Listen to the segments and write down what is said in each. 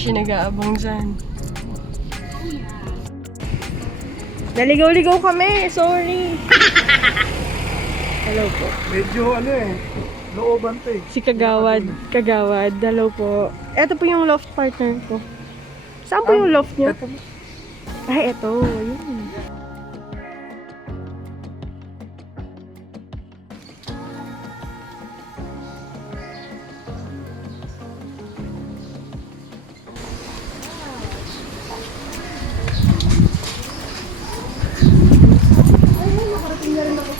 siya nag-aabang dyan. Naligaw-ligaw kami, sorry. Hello po. Medyo ano eh, looban to eh. Si Kagawad, hello po. Ito po yung loft partner ko. Saan po yung loft niya? Ay, ito, yun.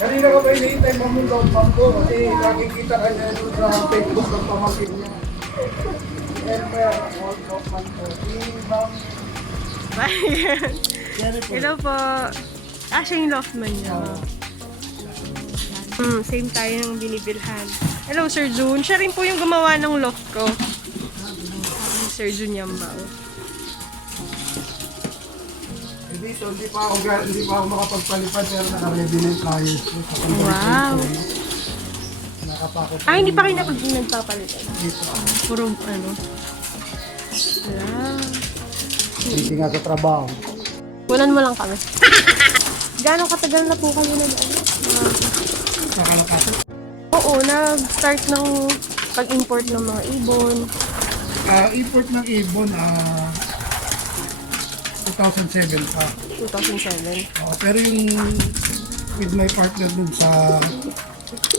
Kanina ko ba hinihintay mo yung load pump ko kasi nakikita ka niya doon sa Facebook ng pamangkin niya. Hello po. Siya yung loft man niya. Same tayo ng binibilhan. Hello, Sir Jun. Siya rin po yung gumawa ng loft ko. Sir Jun Yambao. Dito, hindi pa ako makapagpalipad pero naka-ready na yung flyers ko. Wow. Nakapakot. Hindi pa kayo nagpapalitan. Dito. Puro ano. Wala. Hindi nga sa trabaho. Kunan mo lang kami. Gano'ng katagal na po kayo Nakalakasan. Oo, nag-start ng pag-import ng mga ibon. Import ng ibon, 2007 pa. 2007. Pero yung with my partner dun sa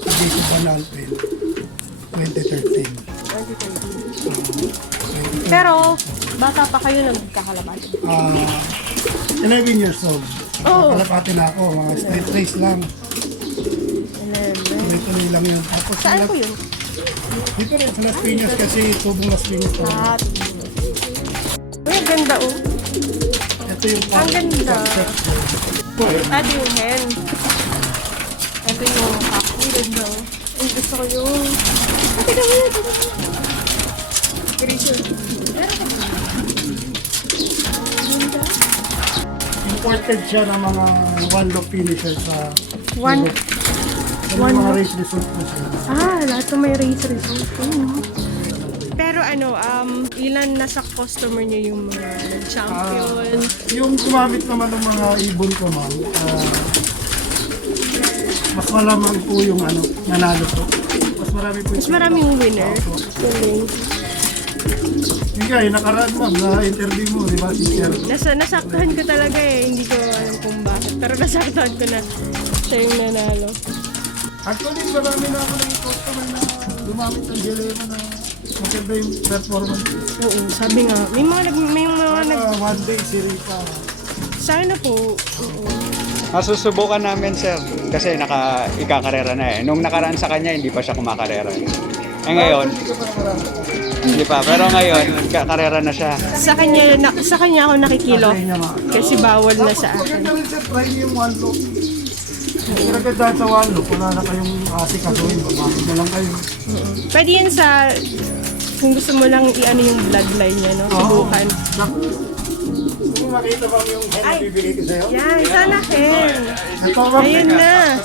dito Banalpen, 2013. 2013. Pero, bata pa kayo nagkakalapati. 11 years old. Oh. Kalapati na ako, mga straight race lang. 11. Tuloy-tuloy lang yun. Tapos Saan po yun? dito rin sa Las Piñas kasi tubong Las Piñas. Uy, ang ganda oh. Ito yung Ang ganda. Ito yung hen. Ito yung cock. Ang ganda oh. Ang gusto ko yung... Ate ka muna. imported siya ng mga one-lock finisher sa One mga race resort po siya. lahat ng may race result. Pero ilan nasa customer niyo yung mga champion? Yung gumamit naman ng mga ibon ko, ma'am, mas malamang po yung nanalo po. Mas marami po. Mas maraming winner. Yung yung nakaraan, ma'am, na interview mo, di ba, teacher? Nasaktuhan ko talaga eh. Hindi ko alam kung bakit. Pero nasaktuhan ko na siya yung nanalo. Actually, marami na ako naging customer na gumamit ng dilema na maganda yung performance. Oo, sabi nga. May mga one day, siri pa. Sana po. Oo. Masusubukan namin, sir, kasi ikakarera na eh. Nung nakaraan sa kanya, hindi pa siya kumakarera. Ngayon, hindi pa. Pero ngayon, karera na siya. Sa kanya ako nakikilo. Kasi bawal na sa akin. Maganda rin, sir, try niyo yung one look. Kaya dahil sa one look, wala na kayong asikasuhin. Mamamit na lang kayo. Pwede yan sa... Kung gusto mo lang yung bloodline niya, no? Subukan. Kung makita mo yung hen na bibili ko sa'yo? Yan, sana hen. Ayun na.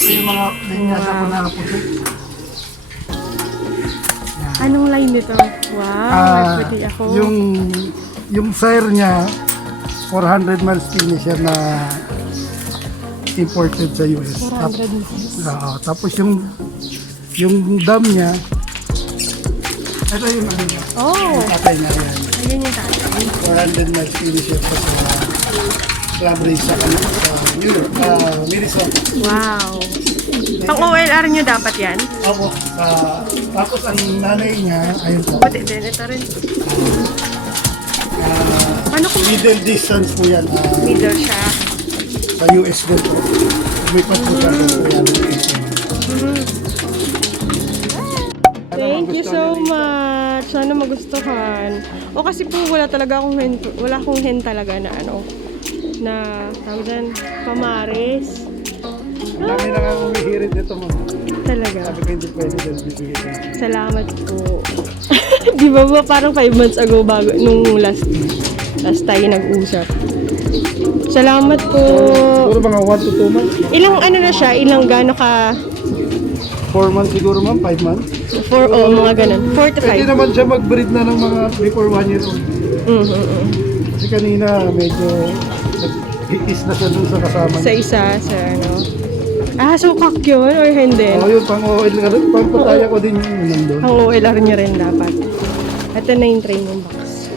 Yung mga linya sa puti. Anong line nito? Wow, pwede ako. Yung sire niya, 400 miles finisher na imported sa US. 400 miles. Tapos yung dam niya, ito yung niya. Oh, Yung tatay niya yan. ayun yung tatay. 400 miles finisher pa sa club race sa New York, Minnesota. Wow. Pang OLR nyo dapat yan? Opo. Tapos ang nanay niya, ayun po. Pati din, ito rin. Paano kung Middle distance po yan. middle siya? Sa US din po. Lumipat po siya doon po yan. Thank you so much. Sana magustuhan. O kasi po wala akong hen talaga na na tawag dyan, pamares. Dami na nga umihirit nito mo. Talaga. Sabi ko hindi pwede dahil bibigyan. Salamat po. Di ba parang 5 months ago bago nung last tayo nag-usap. Salamat po. Siguro mga 1 to 2 months. Ilang na siya? Ilang gaano ka? 4 months siguro ma'am, 5 months. Mga ganun. 4 to 5. Pwede naman siya mag-breed na ng mga before 1 year old. Kasi kanina medyo hikis na siya dun sa kasama Sa niya. isa, sa ano. Ah, sukak yun or hindi? Oo, yun, pang OL ka rin. Pang pataya ko din yun nandun. Ang OLR niya rin dapat. Ito na yung training box.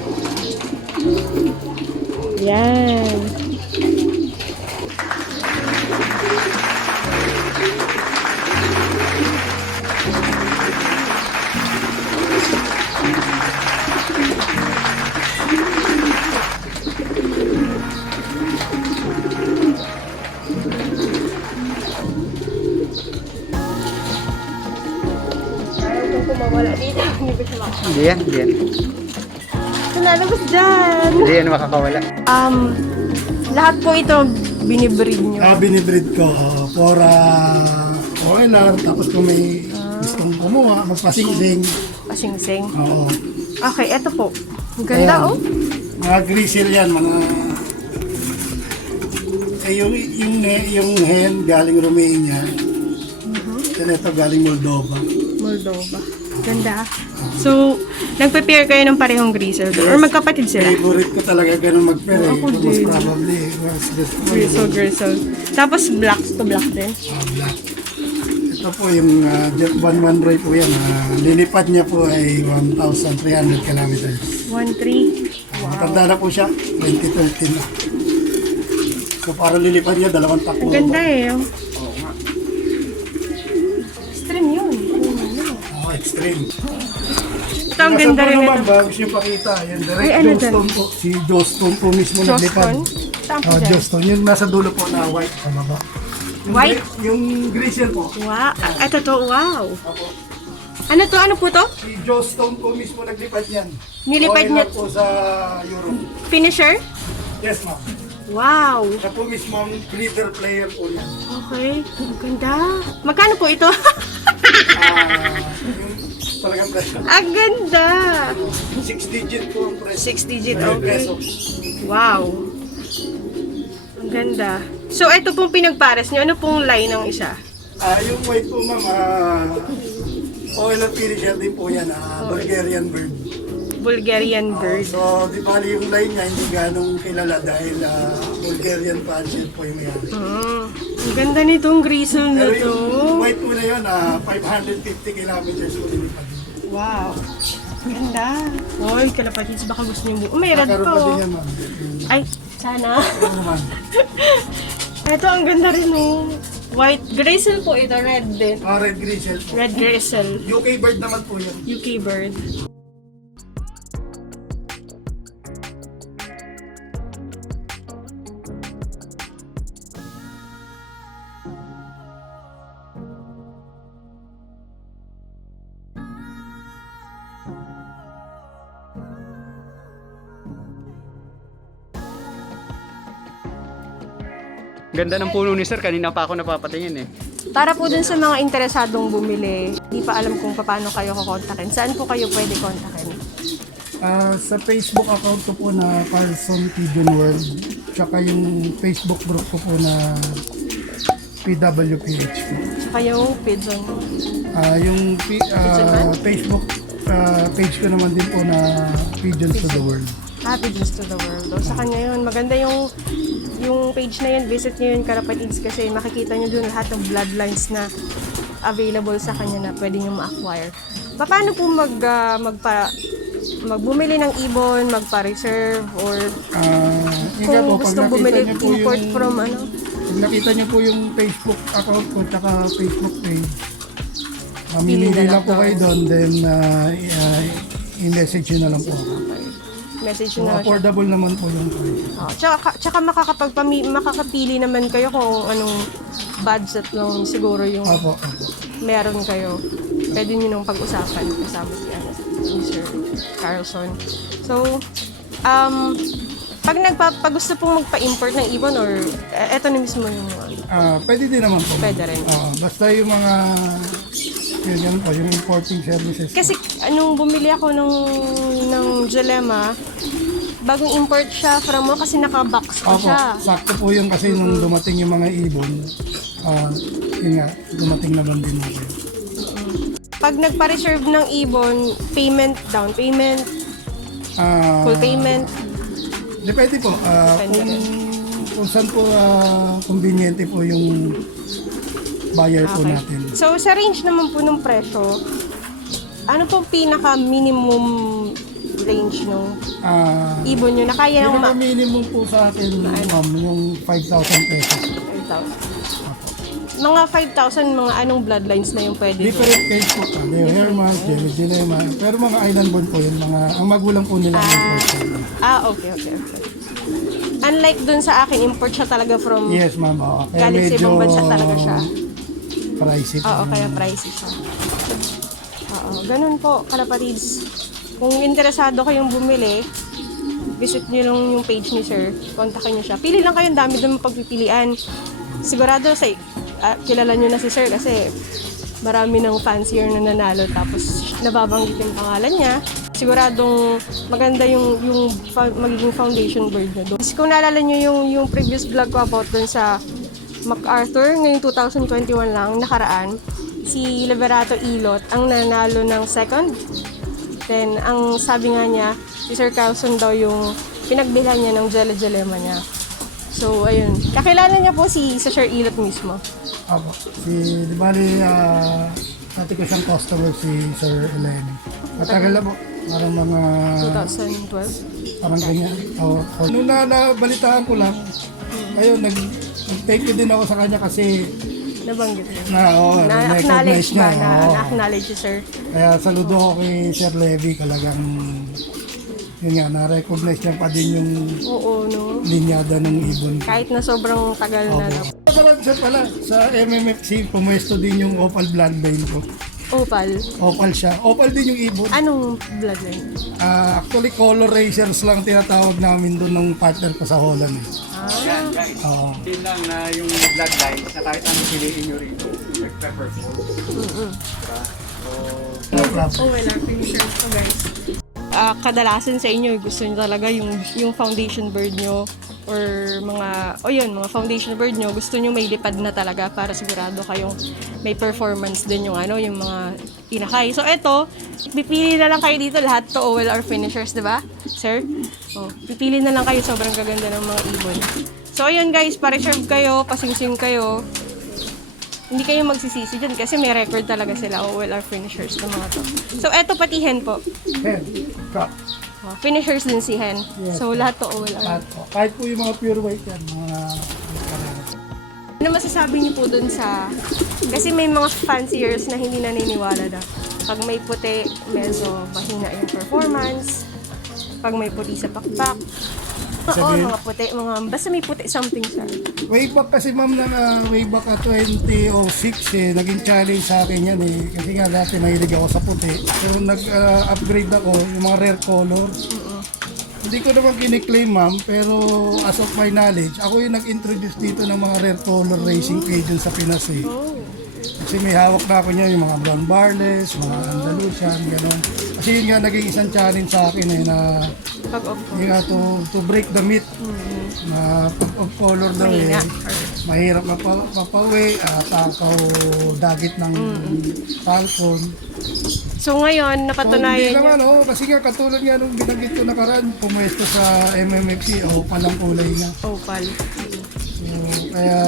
Yan. Kumawala dito. Hindi ko siya makakawala. Hindi yan, hindi yan. Lalabas dyan. Hindi yan makakawala. Lahat po ito binibreed nyo. Binibreed ko for OLR. Tapos kung may gustong kumuha, magpasingsing. Pasingsing. Oo. Okay, eto po. Ang ganda, Ayan. oh. Mga grizzle yan, mga... yung hen galing Romania. Then ito galing Moldova. Moldova. Ganda. So, nagpe-pair kayo ng parehong grizzle doon? Or magkapatid sila? Favorite ko talaga ganun mag-pair eh. Ako Most din. probably was this Grizzle. Tapos black to black din. black. Ito po yung 1-1 ray po yan. Lilipad niya po ay 1,300 kilometers. 1-3. Matanda na po siya, 2013 na. So para lilipad niya, 2 takbo. Ang ganda eh. Oh. Extreme yun. Extreme. Ito ang ganda rin naman, ito. bago siya pakita. Yan, direct Ay, ano Johnstone po. Si Johnstone po mismo naglipad. Joscon? Saan po dyan? Johnstone. Yung nasa dulo po na white sa baba. Yung White? Yung grizzle po. Wow. Ito to, wow. Ano to? Ano po to? Si Johnstone po mismo naglipad yan. Nilipad OLR niya? po sa Europe. Finisher? Yes, ma'am. Wow. Siya po mismo ang breeder player po yan. Okay. Ang ganda. Magkano po ito? Yung talagang presyo. Ang ganda. 6 digit po ang presyo. 6 digit, May okay. peso. Wow. Ang ganda. So, ito pong pinagpares nyo. Ano pong line ng isa? Yung white po, ma'am, OLR finisher din po yan. Bulgarian bird. Bulgarian bird. So, di bali yung line niya hindi ganong kilala dahil Bulgarian pansel po yung yan. Ang ganda nitong grizzle na Pero to. yung white po na yun, 550 kilometers po nilipad. Wow. Ang ganda. Oy, kalapatids, baka gusto niyo. May red Nakaroon pa, pa din oh. yan, ma'am. Ay, sana. Ano naman? Ito, ang ganda rin, oh. White grizzle po ito, red din. Red grizzle po. Red grizzle. UK bird naman po yan. UK bird. Ganda ng puno ni sir, kanina pa ako napapatingin eh. Para po dun sa mga interesadong bumili, hindi pa alam kung paano kayo kukontakin. Saan po kayo pwede kontakin? Sa Facebook account ko po na CARLSON Pigeon World, tsaka yung Facebook group ko po na PWPH po. Saka yung Pigeon. Facebook page ko naman din po na Pigeons to the World. Pigeons to the World. O, sa kanya yun. Maganda yung page na yun. Visit nyo yun, Kalapatids, kasi makikita nyo dun lahat ng bloodlines na available sa kanya na pwede nyo ma-acquire. Paano po magbumili ng ibon, magpa-reserve, or kung gustong bumili, import from ano? Pag nakita nyo po yung Facebook account ko tsaka Facebook page, Pili mamili na lang lang po to. kayo doon, then i-message nyo na lang po. Message So, na siya. affordable naman po yung price. Oh, tsaka makakapili naman kayo kung anong budget lang siguro yung Opo. meron kayo. Pwede nyo nung pag-usapan kasama si Sir Carlson. So, pag gusto pong magpa-import ng ibon or eto na mismo yung Pwede din naman po. pwede rin. Basta yung mga yun po, yung importing services. Kasi nung bumili ako ng Dilemma, bagong import siya from mo kasi naka-box pa Opo, siya. sakto po yun kasi nung dumating yung mga ibon, yun nga, dumating naman din natin. Pag nagpa-reserve ng ibon, down payment, Full payment? Depende po. Depende rin. Kung saan po conveniente po yung buyer po Okay. natin. So, sa range naman po ng presyo, ano pong pinaka-minimum range ng ibon nyo na kaya Yung nang minimum po sa akin, ma'am, yung 5,000 pesos. 5,000? Mga 5,000, mga anong bloodlines na yung pwede nyo? Different case po. Leo Herman, David Dilema. Pero mga island born po yun. Ang magulang po nila ang import. Okay. Unlike dun sa akin, import siya talaga from Yes, ma'am. Kaya galing sa medyo ibang bansa talaga siya. pricey po. Oo, kaya pricey siya. Oo, ganun po, kalapatids. Kung interesado kayong bumili, visit nyo lang yung page ni Sir. Kontakin nyo siya. Pili lang kayo, ang dami doon pagpipilian. Sigurado kilala nyo na si Sir kasi marami ng fancier na nanalo tapos nababanggit yung pangalan niya. Siguradong maganda yung magiging foundation bird niya doon. Kung naalala nyo yung previous vlog ko about doon sa MacArthur, ngayong 2021 lang, nakaraan, si Liberato Ilot ang nanalo ng second. Then, ang sabi nga niya, si Sir Carlson daw yung pinagbilhan niya ng Jelema niya. So, ayun. Kakilala niya po si Sir Ilot mismo. Ako. Di bali, dati ko siyang customer si Sir Eleni. Matagal na po. Parang mga... 2012? Parang ganyan. Nung nabalitaan ko lang, ayun, nag-thank you din ako sa kanya kasi Nabanggit niya. na-recognize niya. Na-acknowledge si Sir. Kaya saludo ako kay Sir Levy, talagang yun nga, na-recognize niya pa din yung linyada ng ibon. Kahit na sobrang tagal na. Siya pala, sa MMFC, pumuesto din yung Opal Bloodline ko. Opal? Opal siya. Opal din yung ibon. Anong bloodline? Actually, color racers lang tinatawag namin doon ng partner ko sa Holland. Yan, guys. Yun lang na yung bloodline na kahit anong piliin nyo rito. Nag-pepperful. Wala. Finishers ko, guys. Kadalasan sa inyo, gusto nyo talaga yung foundation bird nyo or mga foundation bird nyo, gusto nyo may lipad na talaga para sigurado kayong may performance din yung mga inakay. So, eto, pipili na lang kayo dito, lahat to OLR finishers, di ba, sir? Pipili na lang kayo, sobrang gaganda ng mga ibon. So, ayun guys, pa-reserve kayo, pasingsing kayo. Hindi kayo magsisisi dyan kasi may record talaga sila, OLR finishers ng mga to. So, eto pati hen po. Hen, cut. Finishers din si hen. Yes. So, lahat to OLR. Lahat po. Kahit po yung mga pure white yan, mga Ano masasabi niyo po dun sa... Kasi may mga fanciers na hindi naniniwala na pag may puti, medyo mahina yung performance. Pag may puti sa pakpak. Mga puti, basta may puti something siya. way back kasi ma'am way back 2006 naging challenge sa akin yan kasi nga dati mahilig ako sa puti. Pero nag-upgrade ako yung mga rare colors. Hindi ko naman kiniklaim ma'am, pero as of my knowledge, ako yung nag-introduce dito ng mga rare color racing Pigeon sa Pinas Kasi may hawak na ako niya, yung mga brown barless, mga Andalusian, gano'n. Kasi yun nga naging isang challenge sa akin na yun nga to break the myth na pag-off color daw mahirap mapapawi, takaw dagit ng falcon. So ngayon, napatunayan Hindi naman, kasi nga katulad nga nung binanggit ko nakaraan, pumuesto sa MMFC, palang kulay na. Opal. So, kaya,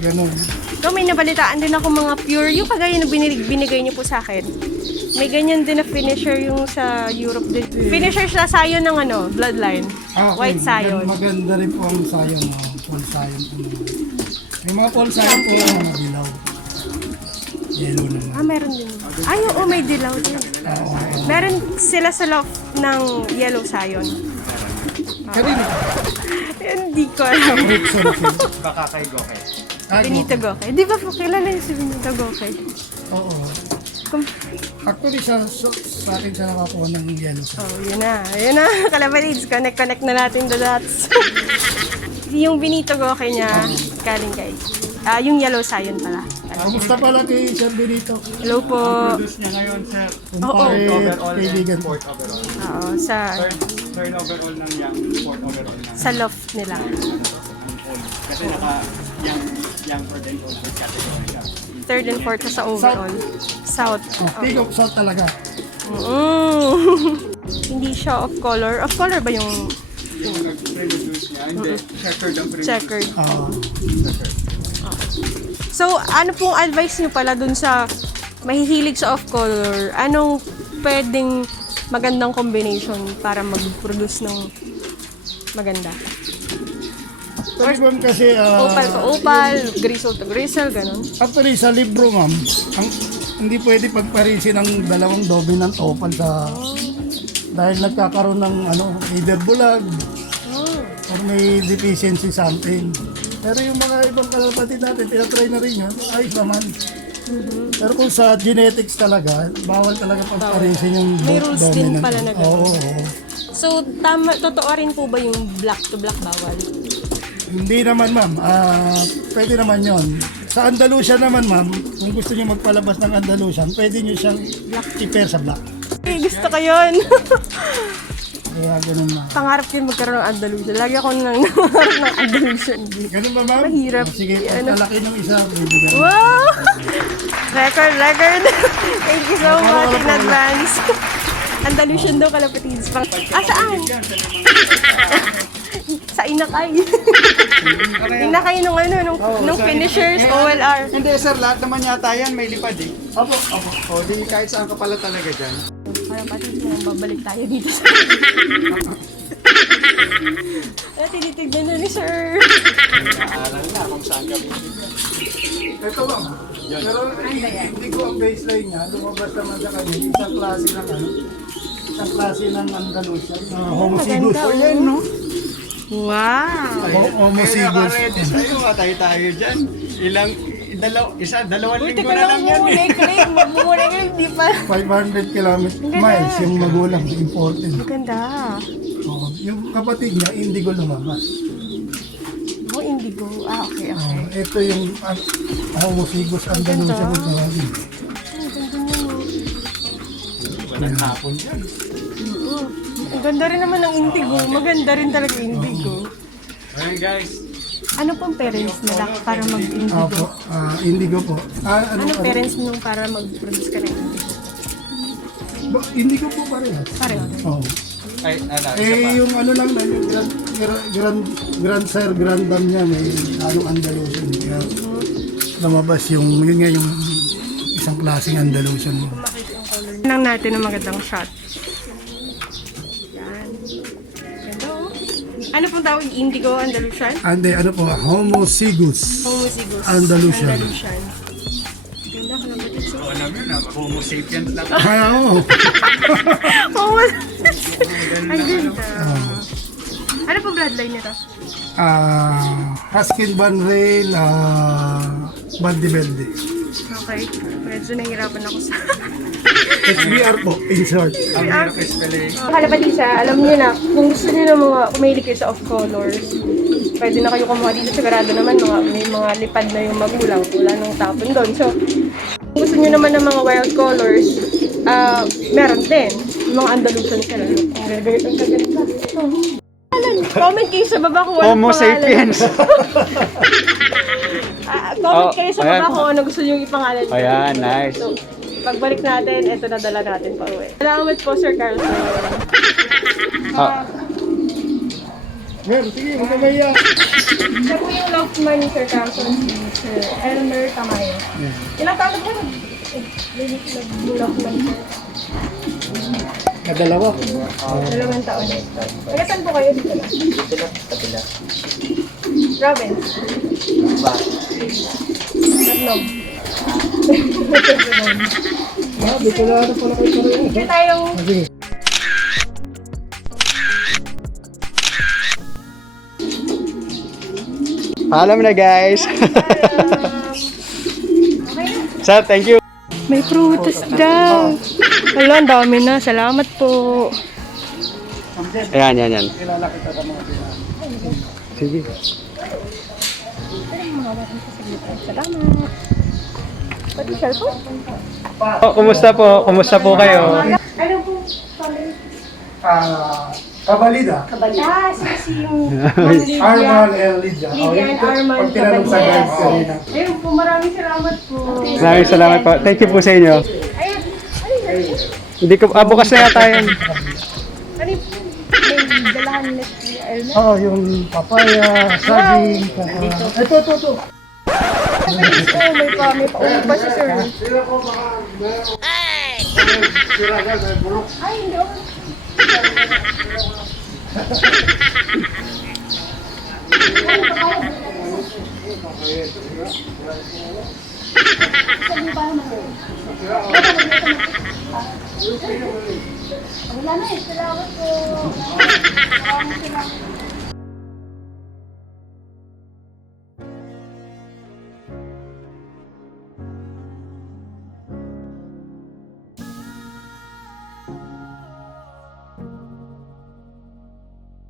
ganun. So may nabalitaan din ako mga pure, yung kagaya na binigay niyo po sa akin. May ganyan din na finisher yung sa Europe din. Finisher siya sayon ng bloodline. White sayon. Maganda rin po ang sayon, Paul sayon. May mga Paul sayon po na dilaw. Yellow naman. Meron din. Ay, oo, may dilaw din. Meron sila sa loft ng yellow sayon. Kanina. Hindi ko alam. Baka kay Goke. Benito Goke. Di ba po kilala yung si Benito Goke? Oo. Actually, sa akin siya nakakuha ng yellow sayon. Yun na. Kalapatids, connect na natin the dots. Yung Benito Goke niya, galing kay. Yung yellow sayon pala. Kamusta pala kay Sir Benito? Hello po. Produce niya ngayon, sir. Kumpare, Overall kaibigan. and fourth overall. Oo, Third overall ng young, fourth overall ng sa loft nila. old. Kasi young for the old category siya. Third and fourth sa overall. South. Big of salt talaga. Hindi siya off color. Off color ba yung Yung nag-produce niya, hindi. Checkered ang produce. checkered? Ah, So, ano pong advice niyo pala dun sa mahihilig sa off color? Anong pwedeng magandang combination para mag-produce ng maganda? Taliban kasi, Opal to opal, grisel to grisel, ganun. actually sa libro ma'am, hindi pwede pagparisin ng dalawang dominant opal sa dahil nagkakaroon ng either bulag or may deficiency something. Pero yung mga ibang kalapatid natin, tinatry na rin yun, ayos naman. Pero kung sa genetics talaga, bawal talaga pagparisin yung May rules din dominant. pala na ganun. Oo. So, totoo rin po ba yung black to black bawal? Hindi naman ma'am, pwede naman yon. Sa Andalusian naman ma'am, kung gusto niyo magpalabas ng Andalusian, pwede niyo siyang i-pair sa black. Eh, gusto ko yun. Kaya ganun ma'am. Pangarap ko yung magkaroon ng Andalusian. Lagi ako nang nangarap ng Andalusian. Ganun ba ma'am? Mahirap. Sige, Ano? pagkalaki ng isa, bibigyan. Wow! Record. Thank you so much in advance. Andalusian daw Kalapatids. Saan? Sa Inakay. Inakay nung finishers, OLR. Hindi sir, lahat naman yata yan may lipad eh. Opo. O di kahit saan ka pala talaga dyan. Kalapatids mo, babalik tayo dito sa... Tinitignan na ni sir. Naaral na kung saan ka bibigyan. Ito ma'am. Pero hindi ko ang baseline niya, lumabas naman sa kanya, isang klase ng Andalusian. Homozygous. Maganda, oh. Yan no? Wow! Homozygous. Ready sa'yo, tayo dyan. Dalawang Uy, linggo teka na lang lang yan muna, eh. claim. Magmumuna kayo, di pa. 500 miles yung magulang, important. Maganda. Yung kapatid niya, indigo lumabas. Oh, indigo. Okay. Ito yung homozygous Andalusian. Ganda. Tawagin. Ang ganda niya, no? Walang hapon dyan. Ang ganda rin naman ng indigo. Maganda rin talaga indigo. Ayan guys. Ano pong parents nila para mag-indigo? Opo, indigo po. Anong parents nung para mag-produce ka ng indigo? Indigo po parehas. Pareho. Oh. Ay, isa pa. Yung lang na, yung grand sire, grand dam niya, may halong Andalusian. Kaya lumabas yun nga yung isang klaseng Andalusian. Nang natin ng magandang shot. Yan. Ganda, oh. Ano pong tawag? Indigo Andalusian? Ano po, homozygous Homozygous. Andalusian. Ganda ka lang ba dito? Alam yun na, homo sapiens lang. Oo. Ang ganda. Ano pong bloodline nito? Haskin Van Rail, Baldi Belde. Okay. Medyo nahihirapan ako sa... HBR po, in short. Ang hirap spelling. Kalapati siya, alam niyo na, kung gusto niyo ng mga kumahilig kayo sa off colors, pwede na kayo kumuha dito. Sigurado naman may mga lipad na yung magulang. Wala nang tapon doon. So, kung gusto niyo naman ng mga wild colors, meron din. Yung mga Andalusian sila. Ang gaganda. Comment kayo sa baba kung Homo anong pangalan. sapiens. Comment kayo sa baba ayan. kung ano gusto niyo ipangalan. Ayan, nice. So, pagbalik natin, ito na dala natin pa uwi. Salamat po, Sir Carlson. Well, sige, magkabaya. Siya po yung LOFT man ni Sir Carlson, si Sir Elmer Tamayo. Ilang taon na po nag-LOFT man siya? Kadalawa. 2 taon na ito. Saan po kayo dito lang? Kapila. Province? Tatlog. Dito na ano pala kayo pareho. Hindi tayong... Sige. Paalam na guys. Okay na. Sir, thank you. May prutas daw. Wala, ang dami na. Salamat po. Ayan. Kilala kita sa mga pinag. Sige. Salamat. Pati cellphone? Kumusta po? Kumusta po kayo? Ano po? Family? Kabalida. Kabalya. Si yung Armal El Lydia. Lydia and Armal Pag tinanong sa guide kanina. Ayun po, maraming salamat po. Maraming salamat po. Thank you po sa inyo. Ayun. Hindi ko, bukas na yata yun. Oo, yung papaya, saging, saka... Ito. Oh, may pauwi pa si sir. Ay, hindi ako. Wala na eh, salamat po. Maraming salamat.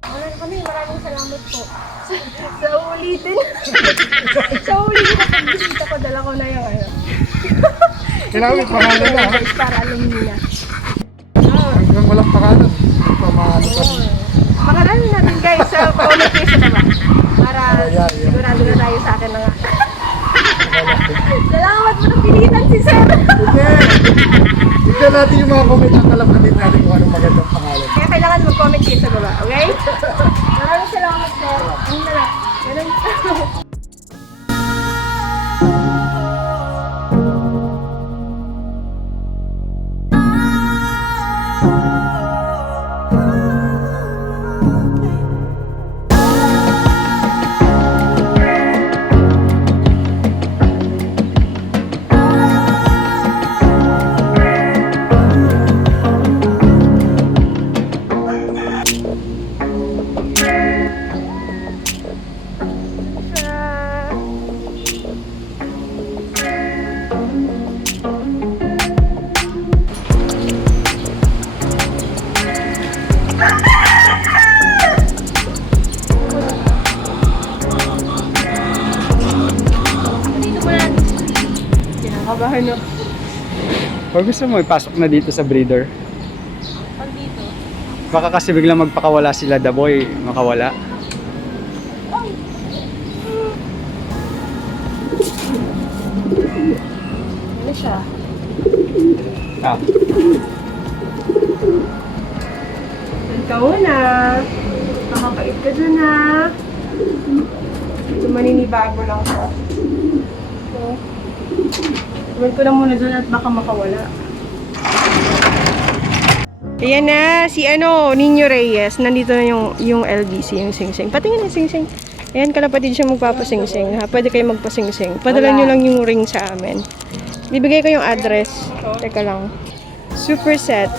Maraming salamat po. Sa ulitin. Sa ulitin na pagbisita ko, dala ko na yung ano. Kailangan may pangalan na. Guys, para alam niya. Hanggang walang pangalan. Pamahalo ka. Pakaralan natin guys sa comment kayo sa baba. Para sigurado na tayo sa akin na nga. Salamat mo na pilitan si Sir. Tignan natin yung mga comment ng Kalapati natin kung anong magandang pangalan. Kaya kailangan mag-comment kayo sa baba, okay? Maraming salamat Sir. Ano na lang. Ganun. Kinakabahan na. Pag gusto mo, ipasok na dito sa breeder. Pag dito. Baka kasi biglang magpakawala sila, the boy, makawala. Ano siya? Ah, Doon ka muna. Makapait ka dun ha. Ito maninibago lang siya. So, iwan ko na muna dun at baka makawala. Ayan na, si Nino Reyes. Nandito na yung LBC, yung singsing. Patingin na singsing. Ayan, kalapatid siya magpapasingsing. Ha? Pwede kayo magpasingsing. Padala nyo lang yung ring sa amin. Bibigay ko yung address. Teka lang. Super set.